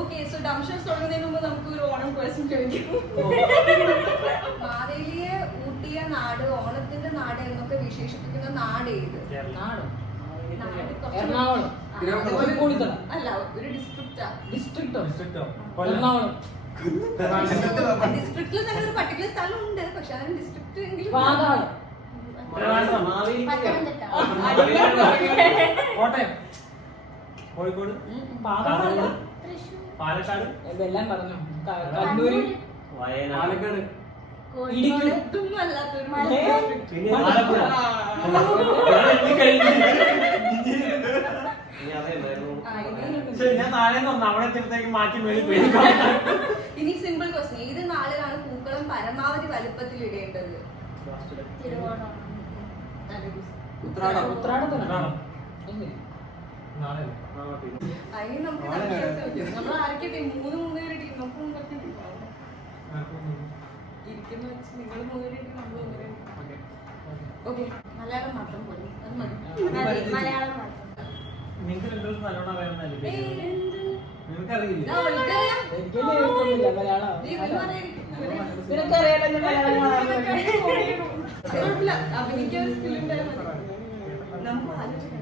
Okay, so ഡംഷൻസ് തുടങ്ങുന്നതിന് മുമ്പ് നമുക്ക് ഒരു ഓണം ക്വസ്റ്റ്യൻ ചോദിക്കാം. മാവേലിയെ ഊട്ടിയ നാട്, ഓണത്തിന്റെ നാട് എന്നൊക്കെ വിശേഷിപ്പിക്കുന്ന നാട് ഏത്? എറണാകുളം. അല്ല, ഒരു ഡിസ്ട്രിക്റ്റാ. ഡിസ്ട്രിക്റ്റോ? ഡിസ്ട്രിക്റ്റിൽ തന്നെ ഒരു പർട്ടിക്കുലർ സ്ഥലം ഉണ്ട്, പക്ഷെ അതിന് ഡിസ്ട്രിക്ട് എങ്കിലും പാതാളം. കോട്ടയം, കോഴിക്കോട്, പാതാളം, പാലക്കാട്, ഇതെല്ലാം പറഞ്ഞു. കണ്ണൂര്, വയനാട്, പാലക്കാട്, ഇടുക്കി, ഇതൊന്നും അല്ലാത്തൊരു ആലപ്പുഴ. ഞാൻ താഴെ അവിടെ എത്തിയപ്പോഴത്തേക്ക് മാറ്റി മേളിൽ പോയി. ഇനി സിമ്പിൾ ക്വസ്റ്റ്യൻ, ഏത് നാളിലാണ് പൂക്കളം പരമാവധി വലുപ്പത്തിൽ ഇടേണ്ടത്? ഉത്രാടത്തിനാണ്. അതിന് നമുക്ക് നമ്മൾ ആരൊക്കെ ടീം? മൂന്ന് പേര് ടീം. നമുക്ക് മൂന്നൊക്കെ ടീം ഇരിക്കുന്ന വെച്ച് നിങ്ങൾ 3 പേര് ടീം, നമ്മൾ 1 പേര്. ഓക്കെ, മലയാളം മാത്രം പോയി, അത് മതി. മലയാളം മാത്രം. നിങ്ങൾക്ക് 2 ദിവസം നല്ലോണം അറിയാവുന്നതല്ലേ? നിങ്ങൾക്കറിയില്ല? എനിക്കല്ലേ എഴുത്തൊന്നുമില്ല മലയാളം. നിനക്കറിയാലോ ഞാൻ മലയാളം. അഭിനയിക്കാൻ സ്കിൽ ഉണ്ടായാൽ മതി. നമുക്ക് ആലോചിക്കാം.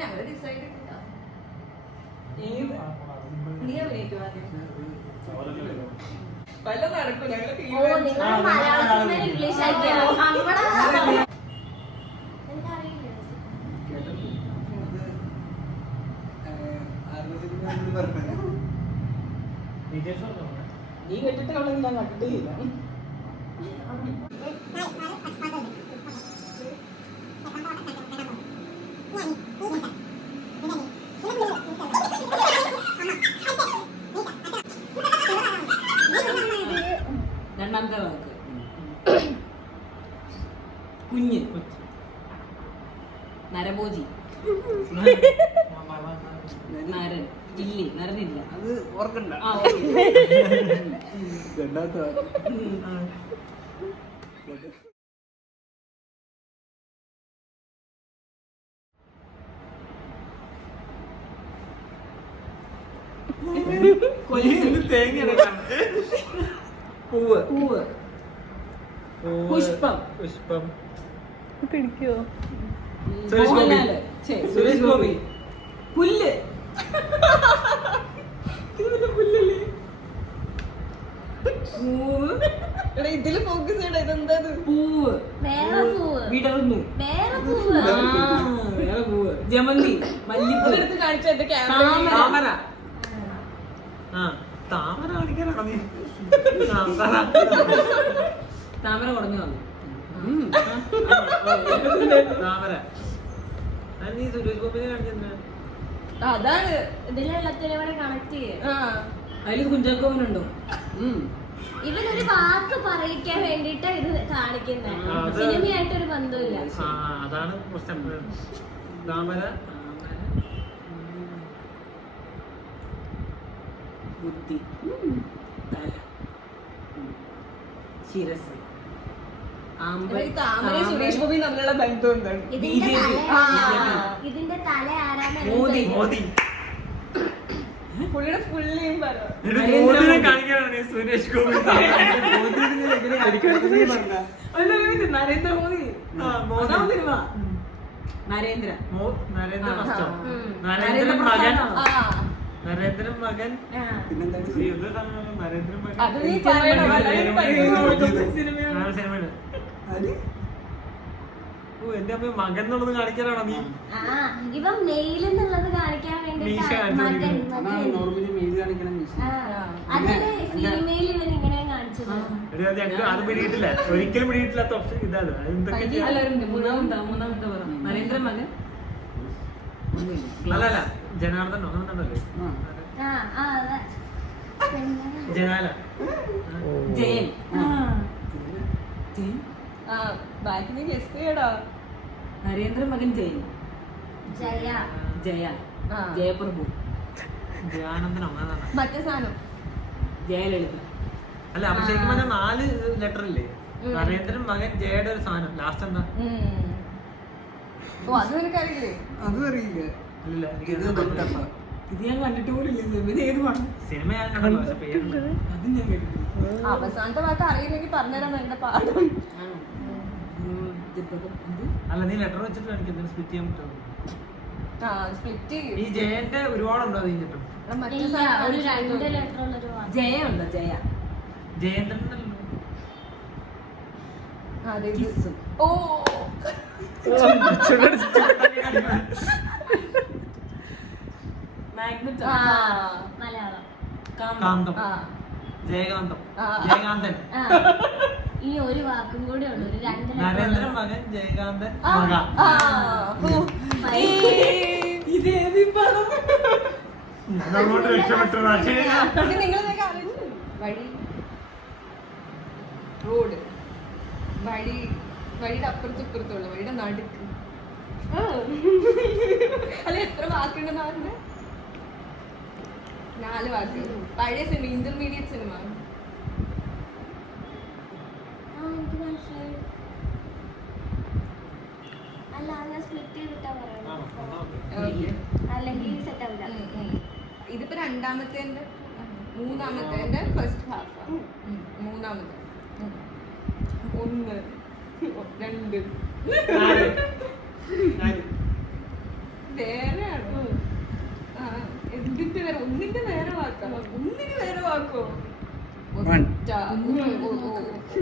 ഞങ്ങള് ഡിസൈഡ് ചെയ്തിട്ടാ. നീ അഭിനയിക്കുവാ? വല്ല നടക്കും. ഞങ്ങള് ഇംഗ്ലീഷ് ആക്കിയാലോ? നീ കേട്ടിട്ടുണ്ടെങ്കിൽ ഞാൻ കണ്ടിട്ടില്ല. രണ്ടാമത്തെ വാക്ക് കുഞ്ഞ്, നരഭോജി, നരൻ ഇല്ലേ? നരനില്ല, അത് ഓർക്കണ്ട. രണ്ടാമത്തെ തേങ്ങ, പൂവ്, പൂവ്, പുഷ്പം, പുഷ്പം, പിടിക്കോ? സുരേഷ് ഗോപി, പുല്ല്, പുല്ലല്ലേ? പൂവ്, ഇതില് ഫോക്കസ് ചെയ്യണ്ട. ഇതെന്താ? പൂവ്, വേറെ പൂവ്, വിടർന്നു, വേറെ പൂവ്, വേറെ പൂവ്, ജമന്തി, മല്ലിപ്പൂ, എടുത്ത് കാണിച്ച എന്റെ ക്യാമറ. താമര, താമര കാണിക്കാനാണോ നീ? താമര കുറഞ്ഞു വന്നു. താമര നീ സുരേഷ് ഗോപിനെ കാണിച്ചെന്താ? അതാണ് ഇതിലെല്ലാത്തിനും കൂടെ കണക്ട് ചെയ്യും. അതിൽ കുഞ്ചാക്കോവനുണ്ടോ? ഇവനൊരു വാക്ക് പറയിക്കാൻ വേണ്ടിട്ടാ ഇത് കാണിക്കുന്നത്. സിനിമയായിട്ടൊരു ബന്ധമില്ല. അതാണ് പ്രശ്നം. താമര, ബുദ്ധി, തല, ശിരസ്, താമരയും സുരേഷ് ഗോപിയും തമ്മിലുള്ള ബന്ധം എന്താണ്? ഇതിന്റെ തല ആരാണ്? മോദി, മോദി. പുള്ളിയുടെ ഫുൾ നെയിം പറ. മോദിനെ കാണിക്കാനാണ് നീ സുരേഷ് ഗോപി? നരേന്ദ്രമോദി, സിനിമ നരേന്ദ്ര, നരേന്ദ്ര ഫസ്റ്റോ? നരേന്ദ്ര മകൻ, പ്രധാനമാണോ? നരേന്ദ്രൻ മകൻ, നരേന്ദ്രൻ മകൻ. അത് നീ പറയണം. സിനിമയാണ്. ഓ, എന്റെ അമ്മ മകൻ എന്നുള്ളത് കാണിക്കാനാണോ നീ? ഇവൻ മെയിൽ എന്നുള്ളത് കാണിക്കാൻ വേണ്ടിട്ടാണ് മകൻ. അതല്ലേ സിനിമയിൽ ഇവൻ ഇങ്ങനെ കാണിച്ചത്. അത് പിടിയിട്ടില്ല, ഒരിക്കലും പിടിയിട്ടില്ലാത്ത ഓപ്ഷൻ ഇതാണ്. മൂന്നാമത്തെ പറ. നരേന്ദ്ര മകൻ, അല്ല അല്ല ജനാർദ്ദനോ അങ്ങനെ ഉണ്ടല്ലേ അതെ ജനാല ജയൻ ജയൻ ആ ബാക്കി നീ ഗസ് ചെയ്യടാ. നരേന്ദ്ര മകൻ ജയൻ ജയ ജയ ആ. ജയപ്രഭു ജയാനന്ദനോ അങ്ങനെ മറ്റേ സാധനം ജയലളിത അല്ല അപ്പൊ ശരിക്കും പറഞ്ഞാൽ 4 ലെറ്റർ ഇല്ലേ? ഉം. നരേന്ദ്രൻ മകൻ ജയയുടെ ഒരു സാധനം ലാസ്റ്റ് എന്താ? ഓ അത് നിനക്കറിയില്ലേ? അതും അറിയില്ല. ഇല്ല എനിക്ക് ഇത് ബെറ്റഫ. ഇത് ഞാൻ കണ്ടിട്ട് പോലും ഇല്ല. ഇവന് ഏത് പണം സിനിമ ഞാൻ കണ്ടല്ലോ പക്ഷെ പേരുണ്ട്. അത് ഞാൻ കേട്ടിട്ടില്ല. അവസാനത്തെ വാക്ക് അറിയില്ലെങ്കിൽ പറഞ്ഞുതരാൻ വേണ്ട പാടും. ആണോ? എന്ത്? അല്ല നീ ലെറ്റർ വെച്ചിട്ട് എനിക്ക് എന്തെങ്കിലും സ്പ്ലിറ്റ് ചെയ്യാൻ പറ്റുമോ? ആ സ്പ്ലിറ്റ് ഈ ചെയ്യും. ജയന്റെ ഒരുപാടുണ്ടോ അത് കഴിഞ്ഞിട്ടും? എടാ, മറ്റേ ഇല്ല, സാധനം ഒരു കാണിച്ചു 2 തരുമോ? ലെറ്റർ ഉള്ളൊരു വാക്ക്. ജയ ഉണ്ടോ? ജയ ജയേന്ദ്രൻ എന്നല്ലോ. ആ, അതെ, ഇത്. കിസ്. ഓ മാഗ്നറ്റ് ആ മലയാളം. കാന്തം ആ ജയകാന്തം ആ. ജയകാന്തൻ ആ. ഈ ഒരു വാക്കും കൂടെ ഉള്ളു. ഒരു 2 നരേന്ദ്രൻ ലെറ്റർ മകൻ ജയകാന്തൻ ആ, മക ആ, ഓ. ഇത് ഏത് പണം? അങ്ങോട്ട് രക്ഷപ്പെട്ടതാ. ഇത് നിങ്ങളിതൊക്കെ അറിഞ്ഞു. വഴി റോഡ് വഴി വഴിയുടെ അപ്പുറത്തും ഇപ്പുറത്തുള്ള വഴിയുടെ നടുക്ക്. അല്ല എത്ര വാക്കുണ്ടെന്ന് പറഞ്ഞ 4 വാക്ക്. പഴയ സിനിമ ഇന്റർമീഡിയറ്റ് സിനിമ. എനിക്ക് മനസ്സിലായി. അല്ല ഞാൻ സ്പ്ലിറ്റ് ചെയ്തിട്ടാ പറയുന്നത്. അല്ലെങ്കിൽ സെറ്റ് ആവില്ല. ഇതിപ്പോ രണ്ടാമത്തേന്റെ മൂന്നാമത്തേന്റെ ഫസ്റ്റ് ഹാഫ്. മൂന്നാമത്തെ 1 2 വേറെയാണോ? ആ, എന്തിന്റെ വേറെ? ഒന്നിന്റെ വേറെ വാക്കാ? ഒന്നിന് വേറെ വാക്കോ? One. ഒറ്റ. ഓ, ഓ.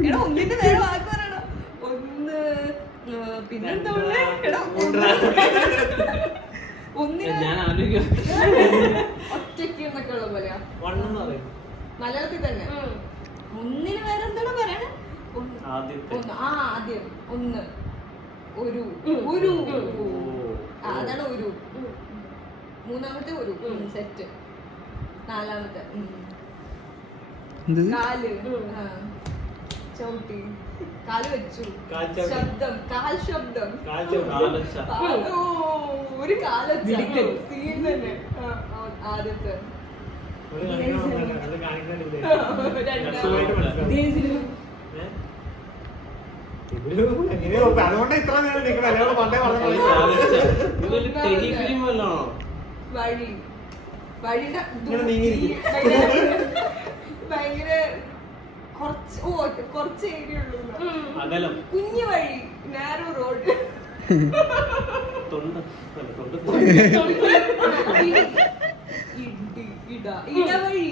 എടാ ഒന്നിന്റെ വേറെ വാക്ക് പറയണോ? ഒന്ന് പിന്നെന്താ ഉള്ളേ? എടാ ഒന്നിന് ഒറ്റയ്ക്ക് എന്നൊക്കെ ഉള്ള പോലെയാ മലയാളത്തിൽ തന്നെ. ഒന്നിന് വേറെ എന്താണ് പറയണേ? ഒന്ന്. ആ ആദ്യം ഒന്ന് ഒരു ഒരു ആ, അതാണ് ഒരു. മൂന്നാമത്തെ ഒരു സെറ്റ്. നാലാമത്തെ എന്ത്? കാല്. ആ. ചവിട്ടി കാല് വെച്ചു. കാൽ ചവിട്ടി. ശബ്ദം കാൽ ശബ്ദം. ഓ, ഒരു കാലൊച്ച. മിടുക്കൻ. സീൻ തന്നെ. ആ, ആ, ആദ്യത്തെ അതുകൊണ്ട് ഇത്ര നേരം നിൽക്കുന്നത് അയാൾ പണ്ടേ പറഞ്ഞു. വഴി വഴിയുടെ ഇങ്ങനെ നീങ്ങിയിരിക്കും. ഭയങ്കര കുറച്ച് ഏരിയ ഉള്ളൂ. അകലം കുഞ്ഞു വഴി നാരോ റോഡ്. ഇടവഴി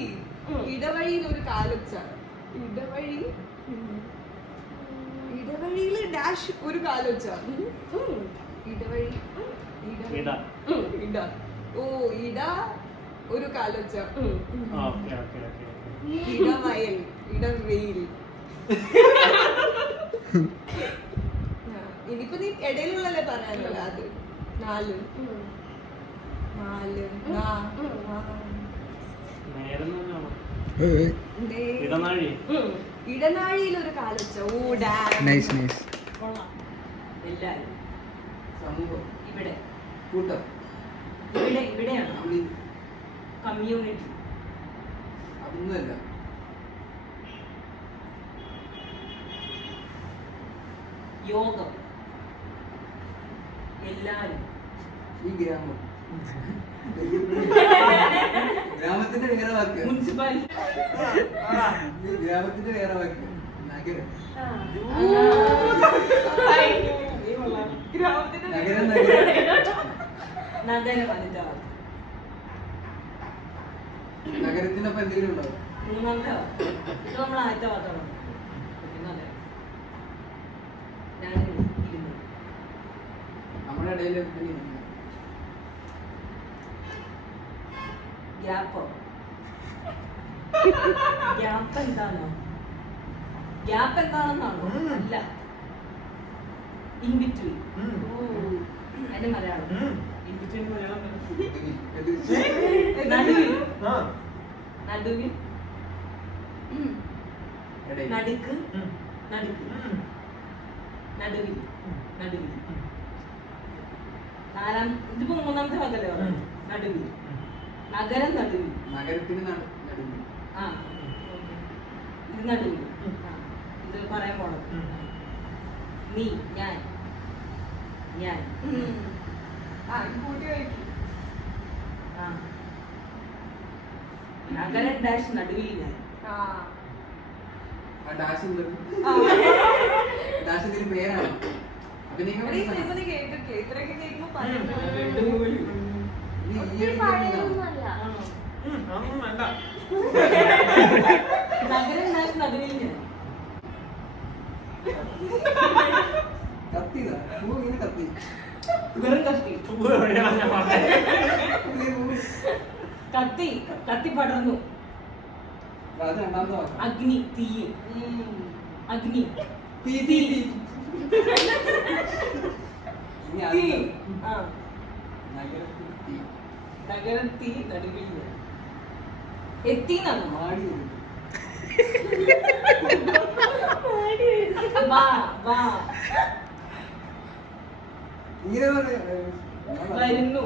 ഇടവഴിയിൽ ഒരു കാലൊച്ച. ഇടവഴി ഇടവഴിയില് ഡാഷ് ഒരു കാലൊച്ച. ഇടവഴി ഇട ഇട ഓ ഇട ഒരു കാലൊച്ച. ഇടവയൽ ഇടവെയിൽ. ഇനിയിപ്പോ നീ ഇടയിലുള്ളല്ലേ പറയാനുള്ള അത് 4 ഇടനാഴിയിൽ ഒരു കാലൊച്ച. ഓ നൈസ് നൈസ്. കൊള്ളാം. എല്ലാരും സമൂഹം. ഇവിടെ കൂട്ടം. ഇവിടെയാണ് അവിടെ കമ്മ്യൂണിറ്റി. അതൊന്നുമല്ല. യോഗം. എല്ലാരും. ഈ ഗ്രാമം. ഗ്രാമത്തിന്റെ വേറെ വാക്ക്. മുനിസിപ്പാലിറ്റി. ഈ ഗ്രാമത്തിന്റെ വേറെ വാക്ക്. നഗരം. ഗ്രാമത്തിന്റെ നഗരം നഗരം. നഗരം അതിന്റെ വാക്ക്. നഗരത്തിനൊപ്പം എന്തെങ്കിലും ഉണ്ടോ? മൂന്നാമത്തെ വാക്ക്. ഇത് നമ്മൾ ആദ്യത്തെ വാക്കാണ്. നമ്മുടെ ഇടയിൽ ഗ്യാപ്പോ? ഗ്യാപ്പ് എന്താണോ? ഗ്യാപ്പ് എന്താണെന്നാണോ? അല്ല, ഇൻ ബിറ്റ്വീൻ. അതിന്റെ മലയാളം ഇൻബിറ്റ്വീൻ മലയാളം പറ. എതിര്. നടുവിൽ ആ. നടുവിൽ ഇടയിൽ. നടുക്ക് നടുക്ക് ഉം. നടുവിൽ നടുവിൽ ഇതിപ്പോ മൂന്നാമത്തെ വാക്കല്ലേ പറഞ്ഞത്? ഉം. നടുവിൽ നഗരം നടുവിൽ നഗരത്തിന് നടുവിൽ. ആ ഇത് നടുവിൽ ആ, ഇത് പറയാൻ പോണത് ഉം. നീ ഞാൻ ആ ഇത് കൂട്ടി വയ്ക്കും. ആ നഗരം ഡാഷ് നടുവിൽ ഞാൻ ആ ആ ഡാഷ് എന്ത്? ആ. ഡാഷ് എന്തെങ്കിലും പേരാണ് അഭിനയിക്കാൻ ഇവിടെ ഈ പറ്റുന്ന സിനിമ നീ കേട്ടിട്ടില്ലേ? ഇത്രയൊക്കെ കേൾക്കുമ്പോ ഉം. പറയുന്നത് നീ ഈ ഒത്തിരി ഇടയ്ക്ക് പഴയൊന്നുമല്ല. ആണോ? ഉം. അതൊന്നും വേണ്ട. നഗരം ഡാഷ് നടുവിൽ ഞാൻ കത്തിയതാ പൂ ഇങ്ങനെ കത്തി വെറും കത്തി പൂവ് എവിടെയാണ് ഞാൻ പറഞ്ഞത്? കത്തി കത്തി പടർന്നു അത് രണ്ടാമത്തെ വാക്ക്. അഗ്നി തീ അഗ്നി തീ തീ തീ ഇനി തീ അടുത്ത. ആ നഗരത്തിൽ തീ നഗരം തീ നടുവിൽ ഞാൻ എത്തിന്നാണോ മാടി വരുന്നു. വാ വാ ഇങ്ങനെ വരുന്നു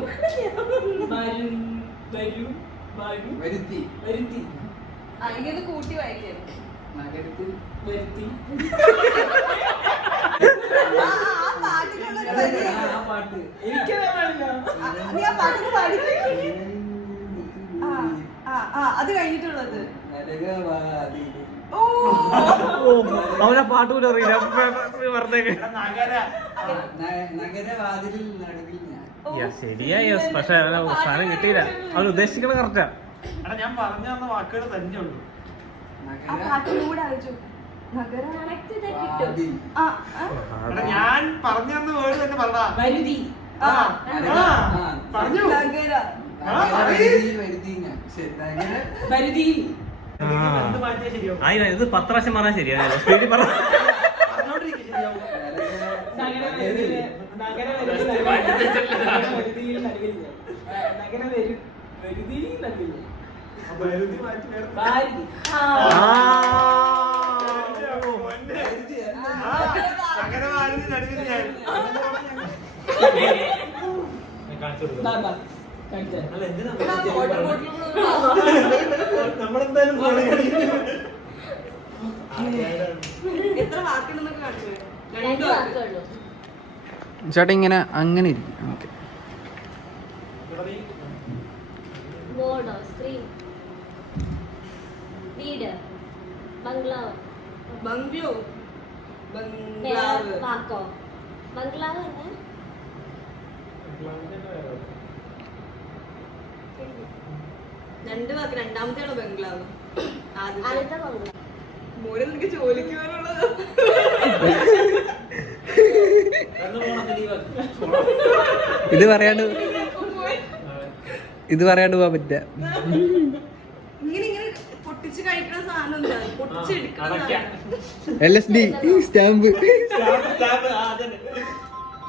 വരും വരും വരും വരുത്തി വരുത്തി ആ ഇങ്ങനെ കൂട്ടി വായിക്കരുത്. നഗരത്തിൽ വരുത്തി ആ പാട്ടിലുള്ളൊരു വരിയാ. ആ പാട്ട് എനിക്കതാ പാടില്ല നീ ആ പാട്ടിന് പാടിക്കേ. അത് കഴിഞ്ഞിട്ടുള്ളത്. നരകവാതി ഓ അവനാ പാട്ട് പോലും അറിയില്ല വെറുതെ നഗരവാതിലിൽ നടുവിൽ ഞാൻ ശരിയാ യെസ് പക്ഷെ സാധനം കിട്ടിയില്ല അവൻ ഉദ്ദേശിക്കണ കറക്റ്റാ. എടാ ഞാൻ പറഞ്ഞു തന്ന വാക്കുകൾ തന്നെ ഉള്ളൂ. ആ പാട്ടിലൂടെ അയച്ചു. നഗരം കണക്ട് ചെയ്താൽ കിട്ടും. വാതിൽ ആ ആ. എടാ ഞാൻ പറഞ്ഞു തന്ന വേർഡ് തന്നെ പറഞ്ഞാ. വരുതി ആ പറഞ്ഞു. നഗര നഗരവാതിലിൽ വരുത്തി ഞാൻ ശരി നഗര വരുതിയിൽ എന്ത് മാറ്റിയാ ശരിയാവും? ഇത് 10 പ്രാവശ്യം പറഞ്ഞാൽ ശരിയാ. സ്പീഡിൽ പറ. പറഞ്ഞോണ്ടിരിക്കും ശരിയാവും. നഗരവരുതിയിൽ നടുവിൽ ഞാൻ നഗര വരുതിയിൽ നടുവിൽ ഞാൻ അപ്പൊ എഴുതി മാറ്റി വേറെ. ഭാരതി നഗരവാതിൽ നടുവിൽ ഞാൻ. ബാ, ബാ, കാണിച്ചു തരാം. അല്ല, എന്തിനാ വാട്ടർ ബോട്ടിൽ നമ്മളെന്തായാലും ഫോണിൽ കളിക്കുന്നു. എത്ര വാക്കുണ്ടെന്നൊക്കെ കാണിച്ചു. രണ്ട് വാക്കേ ഉള്ളൂ. ചേട്ടാ ഇങ്ങനെ അങ്ങനെ ഇരിക്കും ഓക്കെ ബോർഡോ സ്ക്രീൻ വീട് ബംഗ്ലാവ് ബംഗ്ലോ വേറെ ബംഗ്ലാവ് വാക്കോ ബംഗ്ലാവ് തന്നെ രണ്ട് വാക്ക്. രണ്ടാമത്തെയാണോ ബംഗ്ലാവ്? ആദ്യത്തെ ആദ്യത്തെ ബംഗ്ലാവ് മോനെ നിനക്ക് ജോലിക്ക് പോകാനുള്ളത്. ഇത് പറയാണ്ട് പോവാൻ പറ്റില്ല ഇങ്ങനെ ഇങ്ങനെ പൊട്ടിച്ച് കഴിക്കുന്ന സാധനം എന്താ? പൊട്ടിച്ചെടുക്കുന്ന സാധനം. LSD സ്റ്റാമ്പ്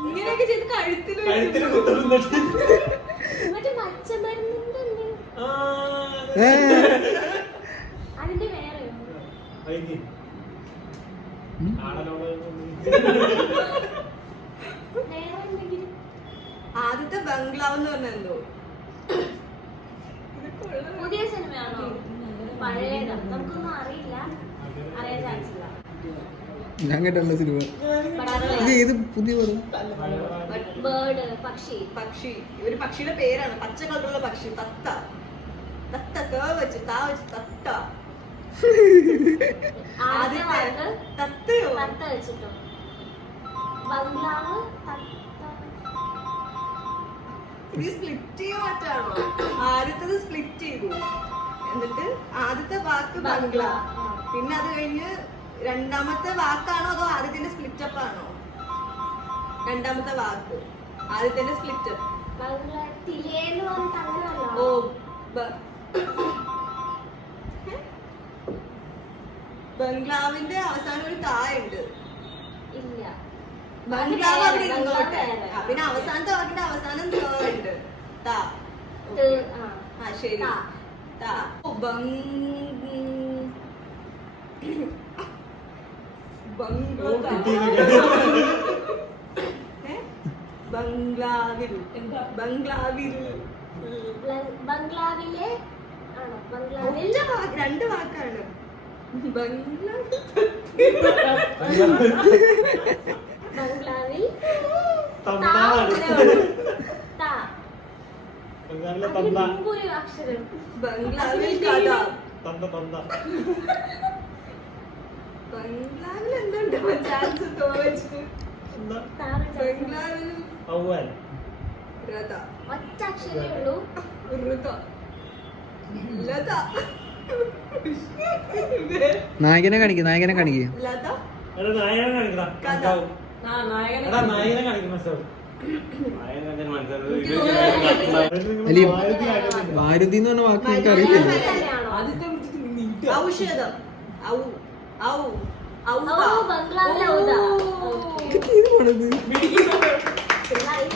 ഇങ്ങനെയൊക്കെ ചെയ്ത് കഴുത്തിൽ കഴുത്തിൽ വെച്ച് കുത്തുന്നുണ്ട്. മറ്റേ പച്ചമരുന്നിന്റെ എന്തെങ്കിലും അതിന്റെ വേറെ വേറെ എന്തെങ്കിലും ആദ്യത്തെ ബംഗ്ലാവ് എന്ന് പറഞ്ഞ എന്തോ പുതിയ സിനിമയാണോ പഴയതാ നമുക്കൊന്നും അറിയില്ല അറിയാൻ ചാൻസ് ഇല്ല ഞാൻ കേട്ടുള്ള സിനിമ ഇത് ഏത് പുതിയ ബേർഡ് പക്ഷി പക്ഷി. ഒരു പക്ഷിയുടെ പേരാണ്. പച്ച കളറുള്ള പക്ഷി. തത്ത. തത്ത താ വെച്ച് തത്ത. ആദ്യത്തെ വാക്ക് തത്തയോ? തത്ത വെച്ചിട്ടോ ബംഗ്ലാവ് തത്ത ഇത് സ്പ്ലിറ്റ് ചെയ്യാൻ പറ്റാണോ? ആദ്യത്തത് സ്പ്ലിറ്റ് ചെയ്തു. എന്നിട്ട് ആദ്യത്തെ വാക്ക് ബംഗ്ല. പിന്നെ അത് കഴിഞ്ഞ് രണ്ടാമത്തെ വാക്കാണോ അതോ ആദ്യത്തിന്റെ സ്പ്ലിറ്റ് അപ്പ് ആണോ? രണ്ടാമത്തെ വാക്ക് ആദ്യത്തിന്റെ സ്പ്ലിറ്റ് അപ്പ്. ബംഗ്ലാ തിലേന്ന് പറഞ്ഞിട്ട് അങ്ങനെയല്ല ഓ ബ- ബംഗ്ലാവിന്റെ അവസാനം ഒരു തായുണ്ട്. ഇല്ല ബംഗ്ലാവ് അവിടെ ബംഗ്ലാവ് ഇരുന്നോട്ടെ. വേറെ. പിന്നെ അവസാനത്തെ വാക്കിന്റെ അവസാനം താ ഉണ്ട്. ത. ത്, ആ. ആ ശരി. ത. ത. ബംഗ്ലാവിൽ. ബംഗ്ലാവിൽ. ബംഗ്ലാവിലെ ആണോ? ബംഗ്ലാവിൽ രണ്ട് വാക്കാണ്. ബംഗ്ലാവിൽ. ബംഗ്ലാവിൽ ത. അതിന് മുമ്പൊരു അക്ഷരം. ബംഗ്ലാവിൽ കഥ. ബംഗ്ലാവിൽ എന്തുണ്ടോ ചാൻസ് തോന്നിച്ചിട്ട്. ബംഗ്ലാവിൽ രഥ. ഒറ്റ അക്ഷരേ ഉള്ളൂ. ഋത. ലത. നായകനെ കാണിക്ക് ലത. കഥ. അല്ലെ മാരുതി എന്ന് പറഞ്ഞ വാക്ക് എനിക്ക് അറിയില്ല. തന്നെയാണോ? ഔഷധം. ഔ ഔ ഓ, ബംഗ്ലാവിൽ ഔദ. ഓ. ഓക്കേ. ഇത് പോണത് എന്നാ ഈ